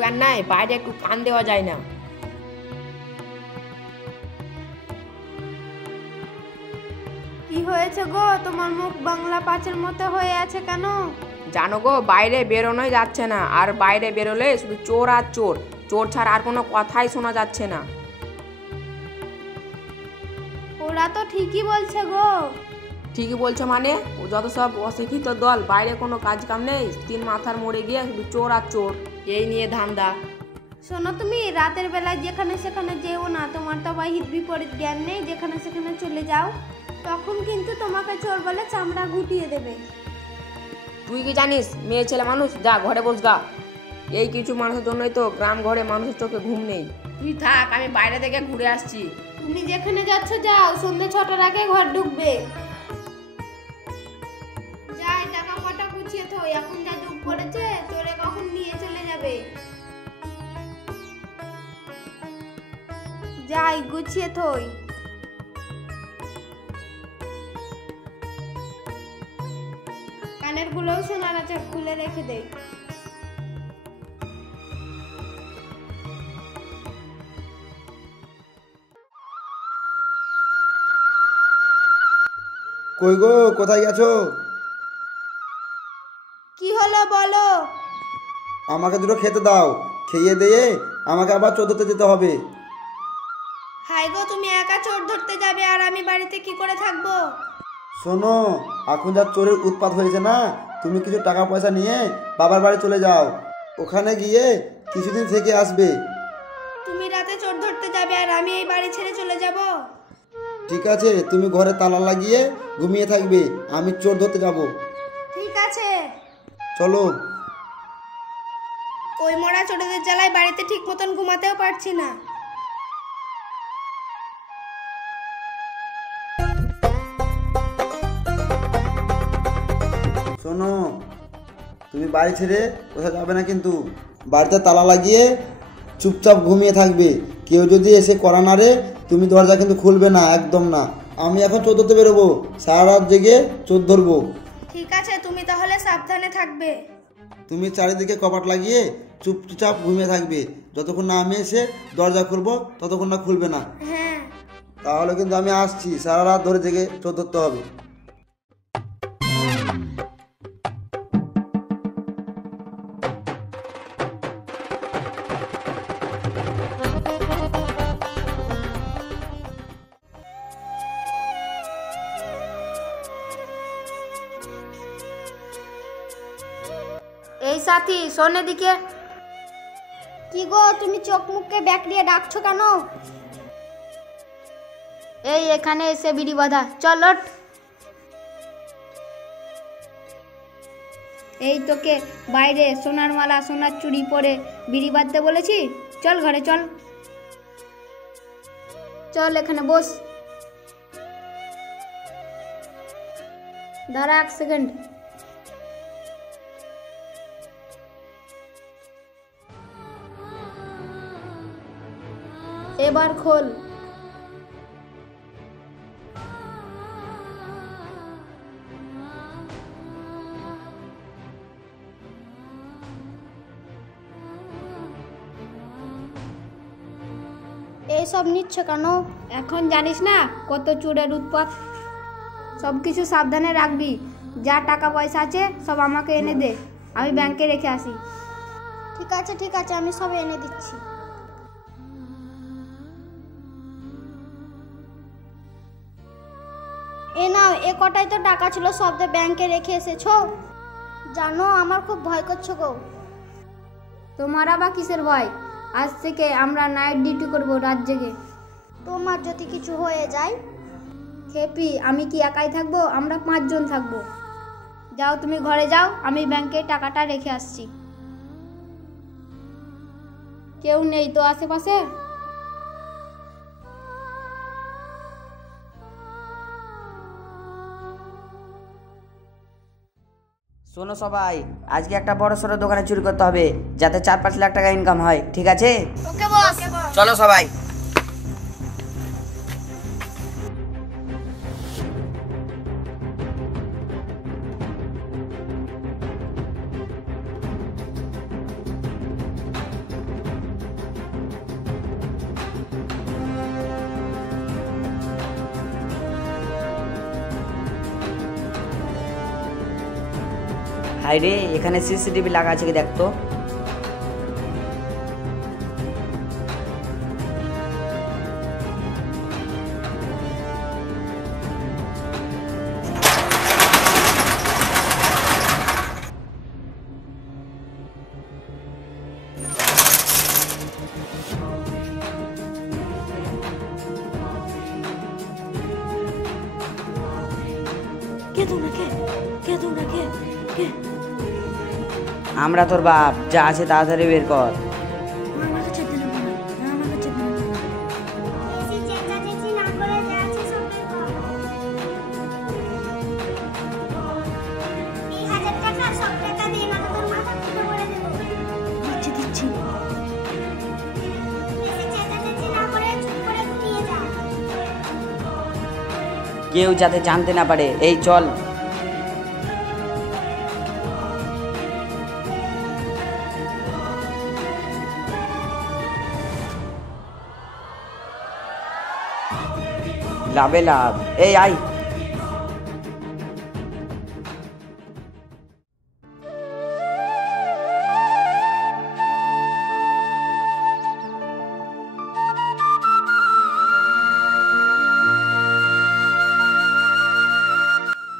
জ্ঞান নাই, বাইরে একটু কান দেওয়া যায় না। কি হয়েছে গো, তোমার মুখ বাংলা পাঁচের মতো হয়ে আছে কেন? জানো গো, বাইরে বেরোনোই যাচ্ছে না, আর বাইরে বেরোলে শুধু চোর আর চোর, চোর ছাড়া আর কোনো কথাই শোনা যাচ্ছে না। ওরা তো ঠিকই বলছে গো। ঠিকই বলছো মানে? ও যত সব অশিক্ষিত দল, বাইরে কোনো কাজ কাম নেই, তিন মাথার মোড়ে গিয়ে শুধু চোর আর চোর, এই নিয়ে ধান্দা। শোনো, তুমি রাতের বেলায় যেখানে সেখানে যেও না, তোমার তো আবার হিত বিপরীত জ্ঞান নেই, যেখানে সেখানে চলে যাও, তখন কিন্তু তোমাকে চোর বলে চামড়া গুটিয়ে দেবে। তুই কি জানিস মেয়ে ছেলে মানুষ, যা ঘরে বসগা। এই কিছু মানুষের জন্যই তো গ্রাম ঘরে মানুষের চোখে ঘুম নেই। তুই থাক, আমি বাইরে থেকে ঘুরে আসছি। তুমি যেখানে যাচ্ছ যাও, সন্ধ্যে 6টার আগে ঘর ঢুকবে। যাই, টাকা কটা গুছিয়ে থো, এখন যা যুগ পড়েছে, চোরে কখন নিয়ে চলে যাবে। যাই, গুছিয়ে থই। কানের গুলোও সোনার আছে, খুলে রেখে দে। কই গো, কোথায় গেছো? কি হলো বলো? আমাকে দুটো খেতে দাও, খেয়ে দিয়ে আমাকে আবার চোর ধরতে যেতে হবে। হাই গো, তুমি একা চোর ধরতে যাবে আর আমি বাড়িতে কি করে থাকবো? শোনো, এখন যা চোরের উৎপাত হয়েছে না, তুমি কিছু টাকা পয়সা নিয়ে বাবার বাড়ি চলে যাও, ওখানে গিয়ে কিছুদিন থেকে আসবে। তুমি রাতে চোর ধরতে যাবে আর আমি এই বাড়ি ছেড়ে চলে যাব? ঠিক আছে, তুমি ঘরে তালা লাগিয়ে ঘুমিয়ে থাকবে, আমি চোর ধরতে যাব। ঠিক আছে। চলো। ওই মরা চোরেদের জ্বালায় বাড়িতে ঠিক মতন ঘুমাতেও পারছি না। শোনো, তুমি বাড়ি ছেড়ে কোথাও যাবে না, কিন্তু বাড়িতে তালা লাগিয়ে চুপচাপ ঘুমিয়ে থাকবে। কেউ যদি এসে করা নাড়ে, তুমি দরজা কিন্তু খুলবে না, একদম না। আমি এখন চোর ধরতে বেরোবো, সারা রাত জেগে চোর ধরবো। ঠিক আছে, তুমি তাহলে সাবধানে থাকবে। তুমি চারিদিকে কপাট লাগিয়ে চুপচাপ ঘুমিয়ে থাকবে, যতক্ষণ না আমি এসে দরজা খুলবো ততক্ষণ না খুলবে না। হ্যাঁ। তাহলে কিন্তু আমি আসছি, সারা রাত ধরে জেগে চোর ধরতে হবে। এই সাথী, শোন এদিকে। কি গো, তুমি চোখ মুখকে ব্যাক দিয়ে ডাকছো কেন? এই এখানে এসে বিড়ি বাঁধা, চল ওঠ। এই তোকে বাইরে সোনার মালা সোনার চুড়ি পরে বিড়ি বাঁধতে বলেছি? চল ঘরে চল। চল এখানে বস। দাঁড়া 1 সেকেন্ড। এবার খোল। এইসব নিচ্ছ কেন? এখন জানিস না কত চোরের উৎপাত? সব কিছু সাবধানে রাখবি। যা টাকা পয়সা আছে সব আমাকে এনে দে, আমি ব্যাংকে রেখে আসি। ঠিক আছে ঠিক আছে, আমি সব এনে দিচ্ছি। এ নাও, এ কটাই তো টাকা ছিল, সব তো ব্যাংকে রেখে এসেছো। জানো, আমার খুব ভয় করছো গো। তোমার আবার কিসের ভয়? আজ থেকে আমরা নাইট ডিউটি করব, রাত জেগে। তোমার যদি কিছু হয়ে যায়? খেপি, আমি কি একাই থাকবো? আমরা 5 জন থাকবো। যাও তুমি ঘরে যাও, আমি ব্যাংকে টাকাটা রেখে আসছি। কেউ নেই তো আশেপাশে? শোনো সবাই, আজকে একটা বড় সড়ো দোকানে চুরি করতে হবে, যাতে 4-5 লাখ টাকা ইনকাম হয়, ঠিক আছে? ওকে বস। চলো সবাই। হাই রে, এখানে সিসিটিভি লাগা আছে কি দেখতো। আমরা তোর বাপ, যা আছে তাড়াতাড়ি বের কর। কেউ যাতে জানতে না পারে। এই চল। লাভে লাভ। এই আই।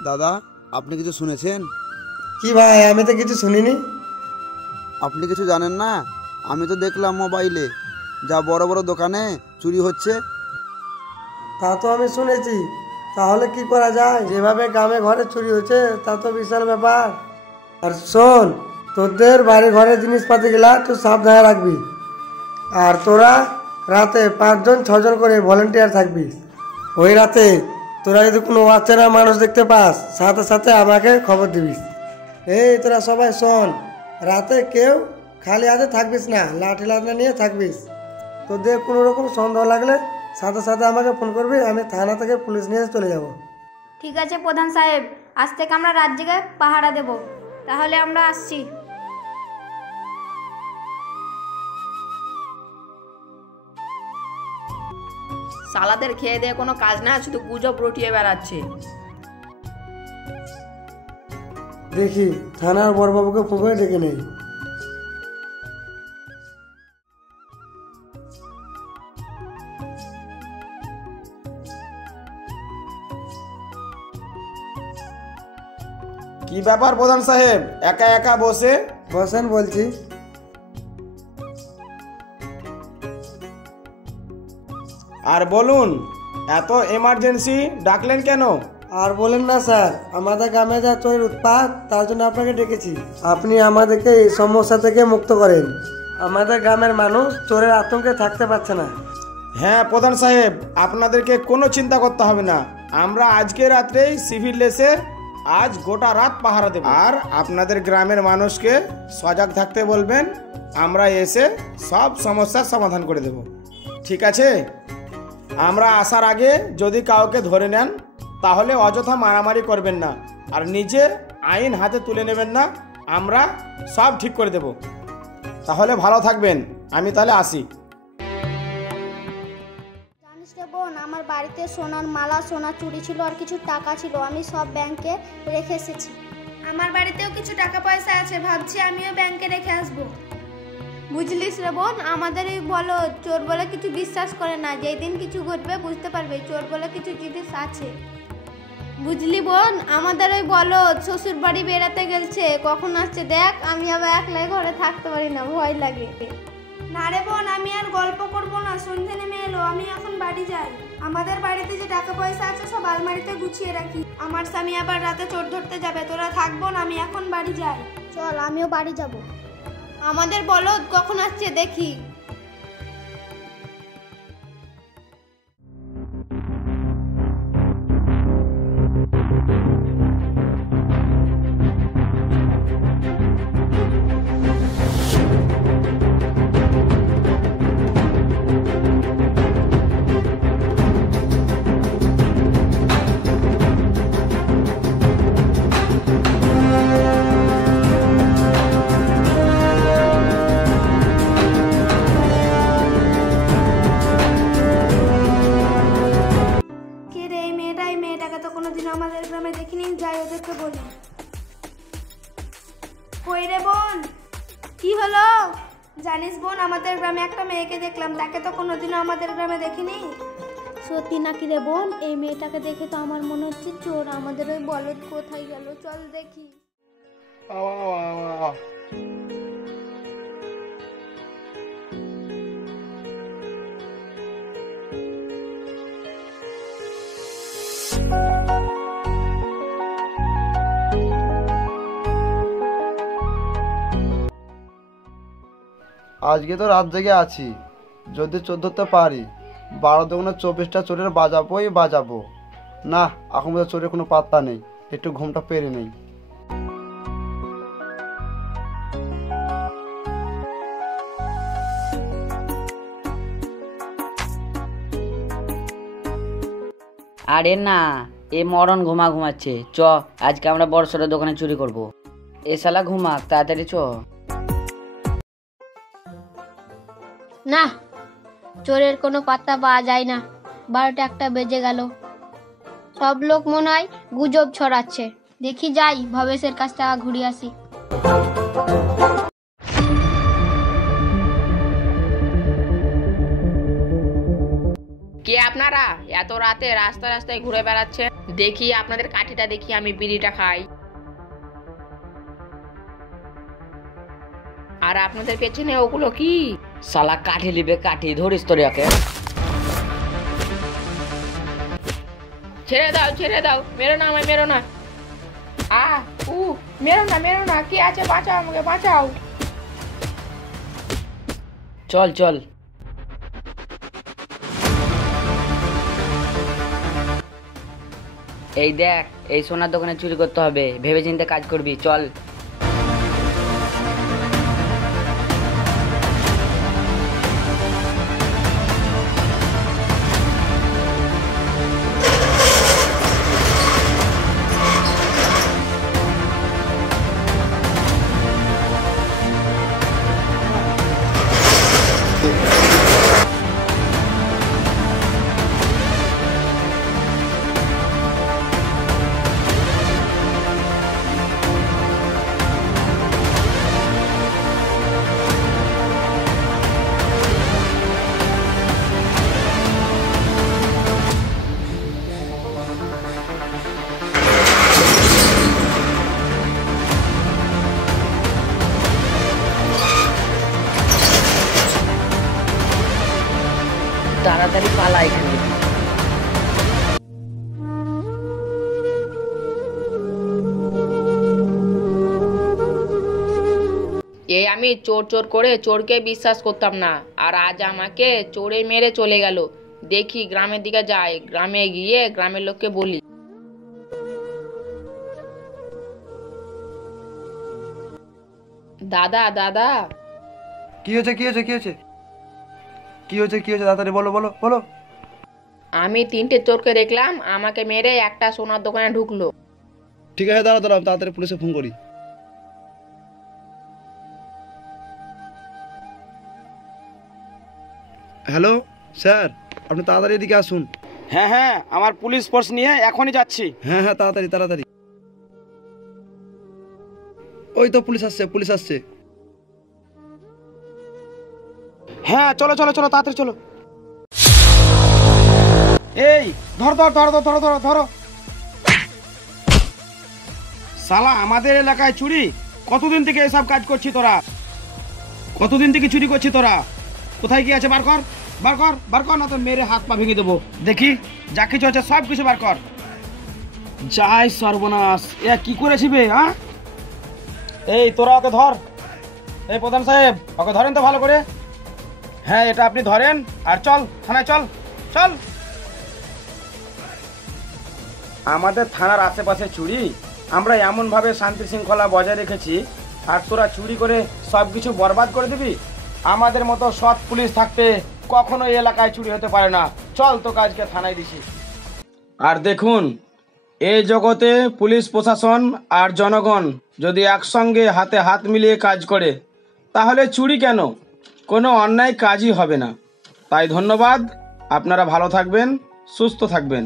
দাদা, আপনি কিছু শুনেছেন? কি ভাই, আমি তো কিছু শুনিনি। আপনি কিছু জানেন না? আমি তো দেখলাম মোবাইলে যা বড় বড় দোকানে চুরি হচ্ছে। তা তো আমি শুনেছি, তাহলে কি করা যায়? যেভাবে গ্রামে ঘরে চুরি হচ্ছে তা তো বিশাল ব্যাপার। আর শোন, তোদের বাড়ি ঘরের জিনিসপাতি গুলা তুই সাবধানে রাখবি। আর তোরা রাতে 5 6 করে ভলেন্টিয়ার থাকবি। ওই রাতে তোরা যদি কোনো অচেনা মানুষ দেখতে পাস, সাথে সাথে আমাকে খবর দিবি। এই তোরা সবাই শোন, রাতে কেউ খালি হাতে থাকবিস না, লাঠি লাঠি নিয়ে থাকবিস। তোদের কোনো রকম সন্দেহ লাগলে সাথে সাথে আমাকে ফোন করবি, আমি থানা থেকে পুলিশ নিয়ে চলে যাব। ঠিক আছে প্রধান সাহেব, আজ থেকে আমরা রাত জেগে পাহারা দেব। তাহলে আমরা আসছি। সালাদের খেয়ে দিয়ে কোনো কাজ না, শুধু গুজব রটিয়ে বেড়াচ্ছে। দেখি থানার বড়বাবুকে ফোন করে ডেকে নেই। কি ব্যাপার প্রধান সাহেব, একা একা বসে? বসেন বলছি। আর বলুন, এত এমার্জেন্সি ডাকলেন কেন? আর বলেন না স্যার, আমাদের গ্রামে যা চোরের উৎপাত, তার জন্য আপনাকে ডেকেছি। আপনি আমাদেরকে এই সমস্যা থেকে মুক্ত করেন। আমাদের গ্রামের মানুষ চোরের আতঙ্কে থাকতে পারছে না। হ্যাঁ প্রধান সাহেব, আপনাদেরকে কোনো চিন্তা করতে হবে না। আমরা আজকে রাত্রেই সিভিল ড্রেসে আজ গোটা রাত পাহারা দেব। আর আপনাদের গ্রামের মানুষকে সজাগ থাকতে বলবেন। আমরা এসে সব সমস্যার সমাধান করে দেব। ঠিক আছে? আমরা আসার আগে যদি কাউকে ধরে নেন, তাহলে অযথা মারামারি করবেন না, আর নিজে আইন হাতে তুলে নেবেন না। আমরা সব ঠিক করে দেব। তাহলে ভালো থাকবেন। আমি তাহলে আসি। জানিস রে বোন, আমার বাড়িতে সোনার মালা, সোনা চুড়ি ছিল আর কিছু টাকা ছিল, আমি সব ব্যাংকে রেখে এসেছি। আমার বাড়িতেও কিছু টাকা পয়সা আছে, ভাবছি আমিও ব্যাংকে রেখে আসবো। বুঝলিস রে বোন, আমাদের এই বলো চোর বলে কিছু বিশ্বাস করে না। যেই দিন কিছু ঘটবে বুঝতে পারবে চোর বলে কিছু জিনিস আছে। বুঝলি বোন, আমাদের ওই বলো শ্বশুর বাড়ি বেড়াতে গেছে, কখন আসছে দেখ। আমি আবার একলাই ঘরে থাকতে পারি না, ভয় লাগে। না রে বোন, আমি আর গল্প করবো না, সন্ধে নেমে এলো, আমি এখন বাড়ি যাই। আমাদের বাড়িতে যে টাকা পয়সা আছে সব আলমারিতে গুছিয়ে রাখি। আমার স্বামী আবার রাতে চোর ধরতে যাবে, তোরা থাকবো না, আমি এখন বাড়ি যাই। চল, আমিও বাড়ি যাব। আমাদের বলদ কখন আসছে দেখি। কই রে বোন, কি হলো? জানিস বোন, আমাদের গ্রামে একটা মেয়েকে দেখলাম, তাকে তো কোনোদিনও আমাদের গ্রামে দেখিনি। সত্যি নাকি রে বোন? এই মেয়েটাকে দেখে তো আমার মনে হচ্ছে চোর। আমাদের ওই বলদ কোথায় গেল, চল দেখি। আজকে তো রাত জেগে আছি, যদি 14তে পারি 12 দুগুণে 24টা চোরের বাজাবো। না, এখন তো চোরের কোনো পাত্তা নেই, একটু ঘুমটা পেরে নেই। আরে না, এ মরণ ঘুমাচ্ছে। চ, আজকে আমরা বড় সড়ো দোকানে চুরি করব। এ শালা ঘুমাক, তাড়াতাড়ি চ। না, চোরের কোনো পাত্তা পাওয়া যায় না। 12টা একটা বেজে গেল। সব লোক মনে হয় গুজব ছড়াচ্ছে। দেখি যাই, ভবেশের কাছ থেকে ঘুরে আসি। কে আপনারা এত রাতে রাস্তায় ঘুরে বেড়াচ্ছেন? দেখি আপনাদের কাঠিটা, দেখি আমি বিড়িটা খাই। আর আপনাদের পেছনে ওগুলো কি? শালা কাঠি লিবে, কাঠি ধরিস তোর একে। ছেড়ে দাও, মেরো না আমায়, মেরো না। মেরো না, কে আছে? বাঁচাও আমাকে, বাঁচাও। চল চল। এই দেখ, এই সোনার দোকানে চুরি করতে হবে, ভেবে চিন্তে কাজ করবি, চল। তাড়াতাড়ি পালা এখান থেকে। আমি চোর করে চোরকে বিশ্বাস করতাম না, আর আজ আমাকে চোরে মেরে চলে গেল। দেখি গ্রামের দিকে যাই, গ্রামে গিয়ে গ্রামের লোককে বলি। দাদা কি হয়েছে? তাড়াতাড়ি বলো। আমি 3টে চোরকে দেখলাম, আমাকে মেরে একটা সোনার দোকানে ঢুকলো। ঠিক আছে, দাঁড়াও, তাড়াতাড়ি পুলিশে ফোন করি। হ্যালো স্যার, আপনি তাড়াতাড়ি এদিকে আসুন। হ্যাঁ, আমার পুলিশ ফোর্স নিয়ে এখনই যাচ্ছি। হ্যাঁ, তাড়াতাড়ি। ওই তো পুলিশ আসছে। হ্যাঁ, চলো তাড়াতাড়ি চলো। এই ধরো। শালা আমাদের এলাকায় চুরি? কতদিন থেকে এসব কাজ করছিস তোরা? কতদিন থেকে চুরি করছিস তোরা? কোথায় কি আছে বার কর, না তো মেরে হাত পা ভেঙে দেবো। দেখি যা কিছু আছে সব কিছু বার কর। যাই সর্বনাশ, এ কি করেছি বে? হ্যাঁ, এই তোরা ওকে ধর। এই প্রধান সাহেব, ওকে ধরেন তো ভালো করে। হ্যাঁ, এটা আপনি ধরেন আর চল থানায়, চল। আমাদের থানার আশেপাশে চুরি আমরা এমনভাবে শান্তি শৃঙ্খলা বজায় রেখেছি, আর তোরা চুরি করে সব কিছু বরবাদ করে দিবি? আমাদের মতো সৎ পুলিশ থাকতে কখনো এই এলাকায় চুরি হতে পারে না। চল তো কাজকে থানায় দিছি। আর দেখুন, এই জগতে পুলিশ প্রশাসন আর জনগণ যদি একসঙ্গে হাতে হাত মিলিয়ে কাজ করে, তাহলে চুরি কেন, কোনো অন্যায় কাজই হবে না। তাই ধন্যবাদ, আপনারা ভালো থাকবেন, সুস্থ থাকবেন।